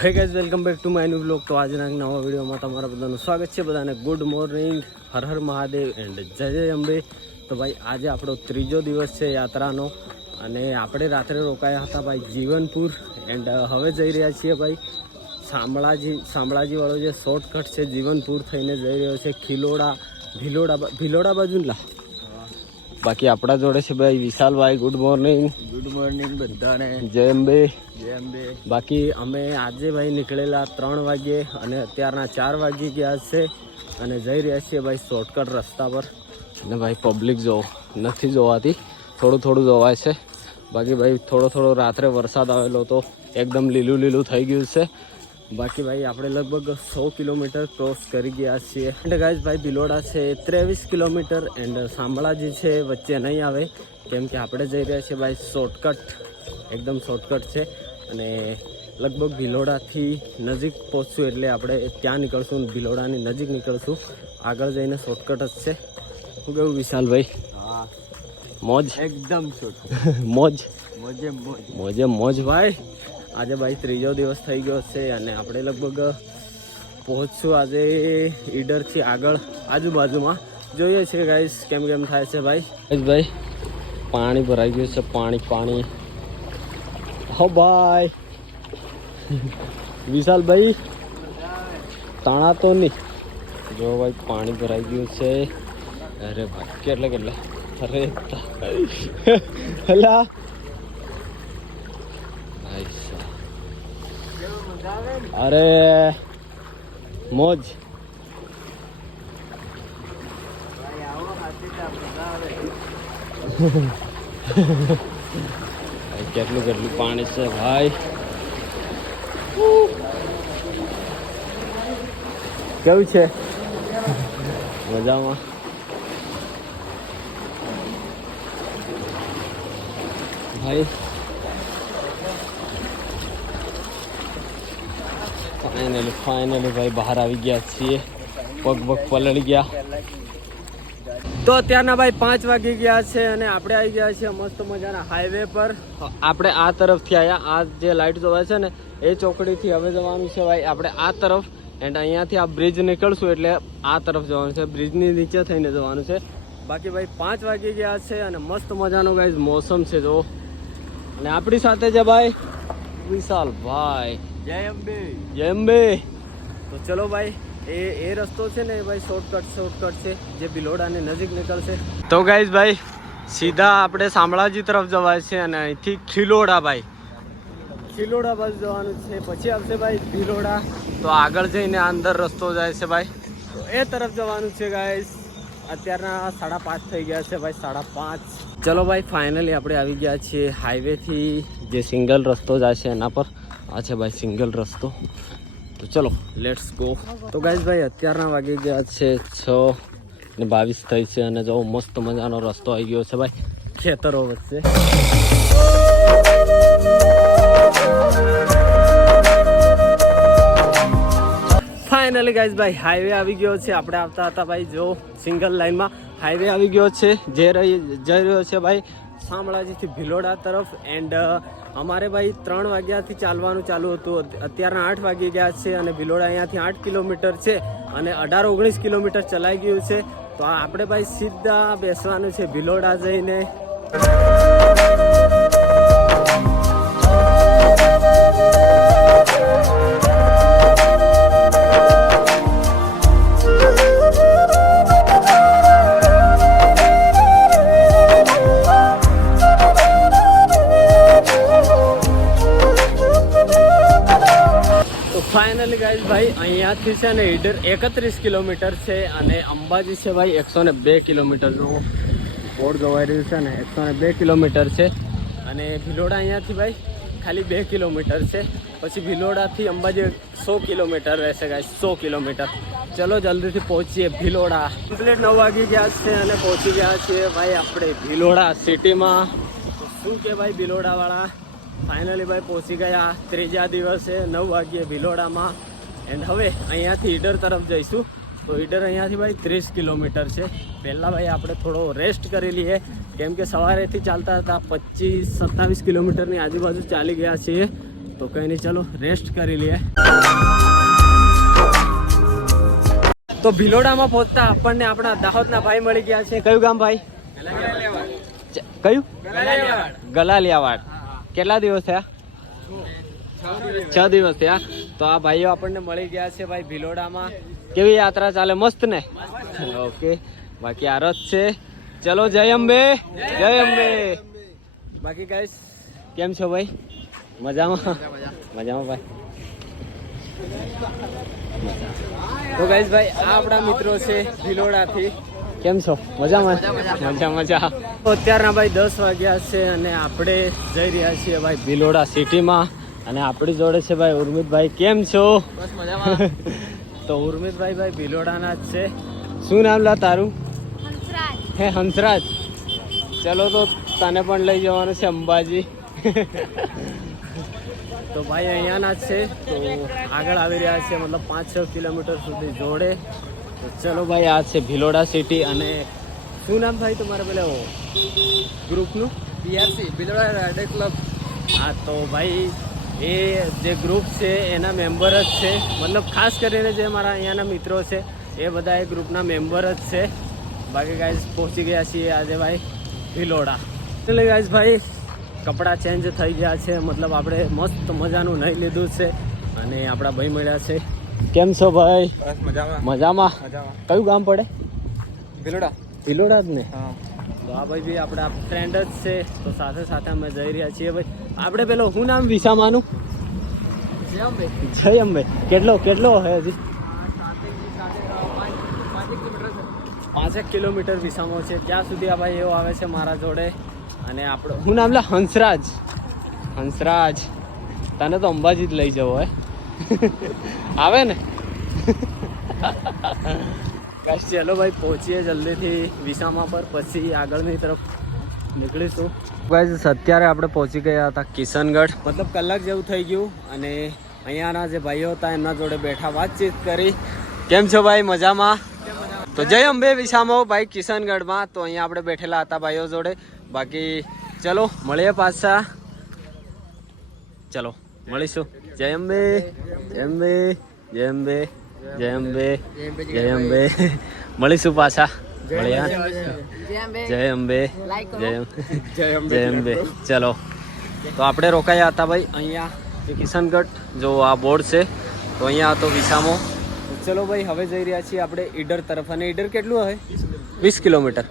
Hey guys, welcome back to my new blog. તો આજના નવા વિડીયોમાં તમારા બધાનું સ્વાગત છે. બધાને good morning, Har Har Mahadev and જય જય અંબે. તો ભાઈ આજે આપણો ત્રીજો દિવસ છે યાત્રાનો અને આપણે રાત્રે રોકાયા હતા ભાઈ જીવનપુર એન્ડ હવે જઈ રહ્યા છીએ ભાઈ શામળાજી વાળો જે શોર્ટકટ છે જીવનપુર થઈને જઈ રહ્યો છે ભિલોડા બાજુ લા. બાકી આપણા જોડે છે ભાઈ વિશાલભાઈ. Good morning. ગુડ મોર્નિંગ બધાને. જય અંબે. જય અંબે. બાકી અમે આજે ભાઈ નીકળેલા 3 વાગ્યે અને અત્યારના 4 વાગી ગયા છે અને જઈ રહ્યા છીએ ભાઈ શોર્ટકટ રસ્તા પર. અને ભાઈ પબ્લિક નથી જોવાતી, થોડું જોવાય છે. બાકી ભાઈ થોડો રાત્રે વરસાદ આવેલો તો એકદમ લીલું થઈ ગયું છે. બાકી ભાઈ આપણે લગભગ 100 કિલોમીટર ક્રોસ કરી ગયા છીએ. એન્ડ ગાઈઝ ભાઈ ભિલોડા છે 23 કિલોમીટર એન્ડ શામળાજી છે વચ્ચે નહીં આવે કેમ કે આપણે જઈ રહ્યા છીએ ભાઈ શોર્ટકટ, એકદમ શોર્ટકટ છે અને લગભગ ભિલોડાથી નજીક પહોંચશું એટલે આપણે ત્યાં નીકળશું, ભિલોડાની નજીક નીકળશું. આગળ જઈને શોર્ટકટ જ છે. શું કેવું વિશાલભાઈ? હા, મોજ એકદમ શોર્ટ. મોજ ભાઈ. આજે ભાઈ ત્રીજો દિવસ થઈ ગયો છે અને આપણે લગભગ પહોંચશું આજે ઈડરથી આગળ આજુબાજુમાં. જોઈએ છીએ ગાઈસ કેમ થાય છે ભાઈ. ભાઈ પાણી ભરાઈ ગયું છે, પાણી હો ભાઈ. વિશાલભાઈ તાણા તો નહીં જો ભાઈ, પાણી ભરાઈ ગયું છે. અરે ભાઈ કેટલા અરે હલા અરે મોજ. કેટલું પાણી છે ભાઈ. કેવું છે? મજામાં. ભાઈ ફાઇનલી ભાઈ બહાર આવી ગયા છીએ. પગ પલળી ગયા. તો અત્યારના ભાઈ 5 વાગી ગયા છે અને આપણે આવી ગયા છીએ મસ્ત મજાના હાઈવે પર. આપણે આ તરફથી આવ્યા, આ જે લાઇટ જોવાય છે ને એ ચોકડીથી હવે જવાનું છે ભાઈ આપણે આ તરફ. એન્ડ અહીંયાથી આ બ્રિજ નીકળશું એટલે આ તરફ જવાનું છે, બ્રિજની નીચે થઈને જવાનું છે. બાકી ભાઈ 5 વાગી ગયા છે અને મસ્ત મજાનો ગાઈઝ મોસમ છે જો. અને આપણી સાથે છે ભાઈ વિશાલભાઈ. જય અંબે. જય અંબે. તો ચલો ભાઈ એ રસ્તો છે ને ભાઈ શોર્ટકટ છે જે ભિલોડાની નજીક નીકળશે. તો ગાઈઝ ભાઈ સીધા આપણે શામળાજી તરફ જવાય છે અને અહીંથી ખિલોડા બાજુ જવાનું છે. પછી આવશે ભાઈ ભિલોડા. તો આગળ જઈને અંદર રસ્તો જાય છે ભાઈ, તો એ તરફ જવાનું છે ગાઈઝ. અત્યારના 5:30 થઈ ગયા છે ભાઈ, 5:30. ચલો ભાઈ ફાઇનલી આપણે આવી ગયા છીએ હાઈવેથી જે સિંગલ રસ્તો જાય છે એના પર. આ છે ભાઈ સિંગલ રસ્તો. તો ચલો લેટ્સ ગો. તો ગાઈઝ ભાઈ અત્યારના વાગી ગયા છે 6:22 થઈ છે અને જો મસ્ત મજાનો રસ્તો આવી ગયો છે ભાઈ ખેતરો વચ્ચે. ફાઇનલી ગાઈઝ ભાઈ હાઈવે આવી ગયો છે. આપણે આવતા હતા ભાઈ જો સિંગલ લાઈનમાં હાઈવે આવી ગયો છે જઈ રહ્યો છે ભાઈ શામળાજીથી ભિલોડા તરફ. એન્ડ અમારે ભાઈ 3 વાગ્યાથી ચાલવાનું ચાલુ હતું, અત્યારના 8 વાગી ગયા છે અને ભિલોડા અહીંયાથી 8 કિલોમીટર છે અને 18-19 કિલોમીટર ચલાઈ ગયું છે. તો આપણે ભાઈ સીધા બેસવાનું છે ભિલોડા જઈને. ફાઇનલી ગાઈઝ ભાઈ અહીંયાથી છે ને ઈડર 31 કિલોમીટર છે અને અંબાજી છે ભાઈ 102 કિલોમીટરનું બોર્ડ જોવાઈ રહ્યું છે ને 102 કિલોમીટર છે. અને ભિલોડા અહીંયાથી ભાઈ ખાલી 2 કિલોમીટર છે. પછી ભિલોડાથી અંબાજી 100 કિલોમીટર રહેશે ગાઈઝ, 100 કિલોમીટર. ચલો જલ્દીથી પહોંચીએ ભિલોડા. કમ્પ્લીટ 9 વાગી ગયા છે અને પહોંચી ગયા છીએ ભાઈ આપણે ભિલોડા સિટીમાં. શું કે ભાઈ ભિલોડાવાળા ફાઇનલી ભાઈ પહોંચી ગયા ત્રીજા દિવસે 9 વાગ્યે ભિલોડામાં. એન્ડ હવે અહીંયાથી ઈડર તરફ જઈશું. તો ઈડર અહીંયાથી ભાઈ 30 કિલોમીટર છે. પહેલાં ભાઈ આપણે થોડો રેસ્ટ કરી લઈએ કેમ કે સવારેથી ચાલતા હતા 25-27 કિલોમીટરની આજુબાજુ ચાલી ગયા છીએ. તો કંઈ નહીં, ચલો રેસ્ટ કરી લઈએ. તો ભિલોડામાં પહોંચતા આપણને આપણા દાહોદના ભાઈ મળી ગયા છે. કયું ગામ ભાઈ? કયું? ગલાલિયાવાડ. કેટલા દિવસ થયા? 6 દિવસ થયા. તો આ ભાઈઓ આપણને મળી ગયા છે ભાઈ ભિલોડામાં. કેવી યાત્રા ચાલે? મસ્ત ને? ઓકે, બાકી આ રથ છે. ચલો, જય અંબે, જય અંબે. બાકી ગાઈસ કેમ છો ભાઈ? મજામાં? મજામાં ભાઈ. તો ગાઈસ ભાઈ આ આપણા મિત્રો છે ભિલોડાથી. કેમ છો? મજામાં? મજા. તો અત્યારના ભાઈ 10 વાગ્યા છે અને આપણે જઈ રહ્યા છીએ ભાઈ ભિલોડા સિટીમાં. અને આપણી જોડે છે ભાઈ ઉર્મિતભાઈ. કેમ છો? બસ મજામાં. તો ઉર્મિતભાઈ ભાઈ ભિલોડાના જ છે. શું નામ લા તારું? હંસરાજ. હે હંસરાજ. ચલો તો તને પણ લઈ જવાનું છે અંબાજી. તો ભાઈ અહીંયાના જ છે. તો આગળ આવી રહ્યા છે, મતલબ 5-6 કિલોમીટર સુધી જોડે. તો ચલો ભાઈ, આ છે ભિલોડા સિટી. અને શું નામ ભાઈ તમારે પેલા ગ્રુપનું? BRC Bhiloda rider club. હા, તો ભાઈ એ જે ગ્રુપ છે એના મેમ્બર જ છે. મતલબ ખાસ કરીને જે મારા અહીંયાના મિત્રો છે એ બધા એ ગ્રુપના મેમ્બર જ છે. બાકી ગાઈઝ પહોંચી ગયા છીએ આજે ભાઈ ભિલોડા. એટલે ગાઈઝ ભાઈ કપડાં ચેન્જ થઈ ગયા છે. મતલબ આપણે મસ્ત મજાનું નહીં લીધું છે અને આપણા ભાઈ મળ્યા છે. કેમ છો ભાઈ? બસ મજામાં. મજામાં. કયું ગામ પડે? ભિલોડા. ભિલોડા જ ને? હા. તો આ ભાઈ બી આપણા ફ્રેન્ડ જ છે. તો સાથે સાથે અમે જઈ રહ્યા છીએ ભાઈ. આપણે પેલો શું નામ વિસામાનું? જય અંબે. કેટલો હે હજી? 5 કિલોમીટર વિસામો છે. ત્યાં સુધી આ ભાઈ એવો આવે છે મારા જોડે. અને આપણો શું નામ લે? હંસરાજ. તને તો અંબાજી જ લઈ જવો હે. આવે ને? કાશ ચલો ભાઈ પહોંચીએ જલ્દીથી વિસામા પર, પછી આગળની તરફ નીકળીશું. ગાઈઝ અત્યારે આપણે પહોંચી ગયા હતા કિશનગઢ. મતલબ કલાક જેવું થઈ ગયું. અને અહીંયાના જે ભાઈઓ હતા એમના જોડે બેઠા વાતચીત કરી. કેમ છો ભાઈ? મજામાં? તો જય અંબે વિસામો ભાઈ કિશનગઢમાં. તો અહીંયા આપણે બેઠેલા હતા ભાઈઓ જોડે. બાકી ચલો મળીએ પાછા. ચલો મળીશું. જય અંબે, જય અંબે, જય અંબે, જય અંબે, જય અંબે. મળીશું પાછા. જય અંબે, જય અંબે. ચલો, તો આપણે રોકાયા હતા ભાઈ અહીંયા કિશનગઢ. જો આ બોર્ડ છે, તો અહીંયા હતો વિસામો. ચલો ભાઈ હવે જઈ રહ્યા છીએ આપણે ઈડર તરફ. અને ઈડર કેટલું હશે? 20 કિલોમીટર.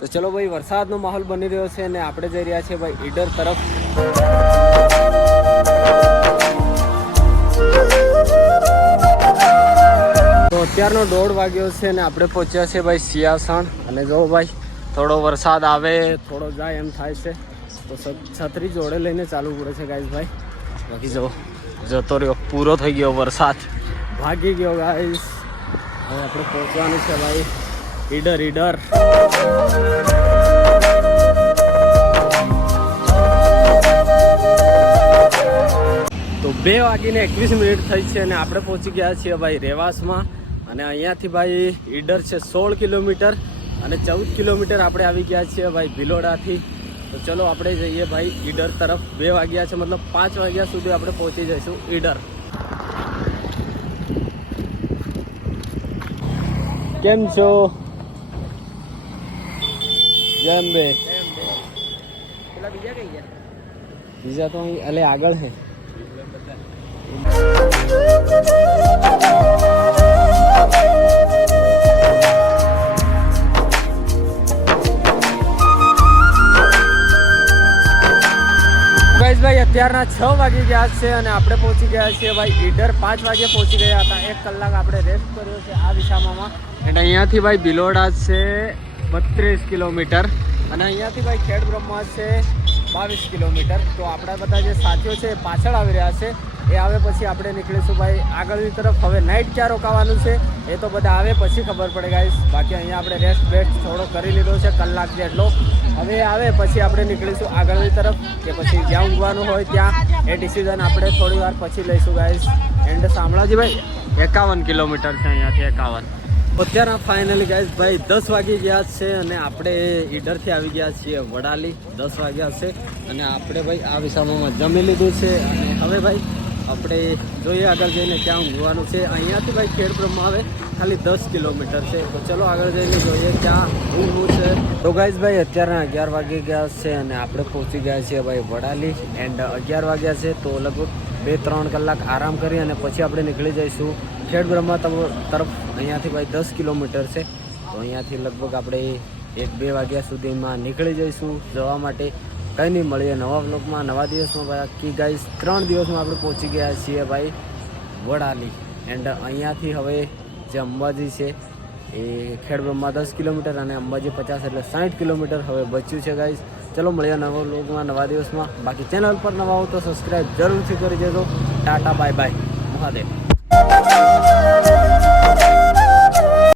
તો ચલો ભાઈ વરસાદનો માહોલ બની રહ્યો છે અને આપણે જઈ રહ્યા છીએ ભાઈ ઈડર તરફ. તો અત્યારનો 1:30 વાગ્યો છે અને આપણે પહોંચ્યા છે ભાઈ સિયાસણ. અને જો ભાઈ થોડો વરસાદ આવે થોડો જાય એમ થાય છે. તો છત્રી જોડે લઈને ચાલવું પડે છે ગાઈઝ ભાઈ. બાકી જો જતો રહ્યો, પૂરો થઈ ગયો વરસાદ, ભાગી ગયો ગાઈઝ. હવે આપણે પહોંચવાનું છે ભાઈ ઈડર. તો 2:21 થઈ છે અને આપણે પહોંચી ગયા છીએ ભાઈ રેવાસમાં. અને અહીંયાથી ભાઈ ઈડર છે 16 કિલોમીટર અને 14 કિલોમીટર આપણે આવી ગયા છીએ ભાઈ ભિલોડાથી. તો ચલો આપણે જઈએ ભાઈ ઈડર તરફ. 2 વાગ્યા છે, મતલબ 5 વાગ્યા સુધી આપણે પહોંચી જઈશું ઈડર. કેમ છો? જય અંબે. બીજા તો અહીં અલે આગળ હે. ભાઈ અત્યારના 6 વાગી ગયા છે અને આપણે પહોંચી ગયા છીએ ભાઈ ઈડર. 5 વાગે પહોંચી ગયા હતા. 1 કલાક આપણે રેસ્ટ કર્યો છે આ વિસામામાં. અને અહીંયાથી ભાઈ ભિલોડા છે 32 કિલોમીટર અને અહીંયાથી ભાઈ ખેડ બ્રહ્મા છે 22 કિલોમીટર. તો આપણા બધા જે સાથીઓ છે પાછળ આવી રહ્યા છે. એ આવે પછી આપણે નીકળીશું ભાઈ આગળની તરફ. હવે નાઇટ ક્યાં રોકાવાનું છે એ તો બધા આવે પછી ખબર પડે ગાઈસ. બાકી અહીંયા આપણે રેસ્ટ થોડો કરી લીધો છે કલાક જેટલો. હવે આવે પછી આપણે નીકળીશું આગળની તરફ, કે પછી જ્યાં ઊંઘવાનું હોય ત્યાં. એ ડિસિઝન આપણે થોડી વાર પછી લઈશું ગાઈસ. એન્ડ શામળાજી ભાઈ 51 કિલોમીટર છે અહીંયાથી. 51. અત્યારે ફાઇનલી ગાઈસ ભાઈ 10 વાગી ગયા છે અને આપણે ઈડરથી આવી ગયા છીએ વડાલી. 10 વાગ્યા છે અને આપણે ભાઈ આ વિસામામાં જમી લીધું છે અને હવે ભાઈ આપણે જોઈએ આગળ જઈને ક્યાં ઊંઘવાનું છે. અહીંયાથી ભાઈ ખેડ બ્રહ્મા આવે ખાલી 10 કિલોમીટર છે. તો ચલો આગળ જઈને જોઈએ ક્યાં ઊંઘવું છે. તો ગાઈઝ ભાઈ અત્યારે 11 વાગી ગયા છે અને આપણે પહોંચી ગયા છીએ ભાઈ વડાલી. એન્ડ 11 વાગ્યા છે તો લગભગ 2-3 કલાક આરામ કરી અને પછી આપણે નીકળી જઈશું ખેડ બ્રહ્મા તરફ. અહીંયાથી ભાઈ 10 કિલોમીટર છે. તો અહીંયાથી લગભગ આપણે 1-2 વાગ્યા સુધીમાં નીકળી જઈશું જવા માટે. કંઈ નહીં, મળીએ નવા બ્લોગમાં નવા દિવસમાં. બાકી ગાઈઝ 3 દિવસમાં આપણે પહોંચી ગયા છીએ ભાઈ વડાલી. એન્ડ અહીંયાથી હવે જે અંબાજી છે એ ખેડ બ્રહ્મા 10 કિલોમીટર અને અંબાજી 50 એટલે 60 કિલોમીટર હવે બચ્યું છે ગાઈઝ. ચલો મળીએ નવા બ્લોગમાં નવા દિવસમાં. બાકી ચેનલ પર નવા હો તો સબસ્ક્રાઈબ જરૂરથી કરી દેજો. Tata bye bye, Mahadev.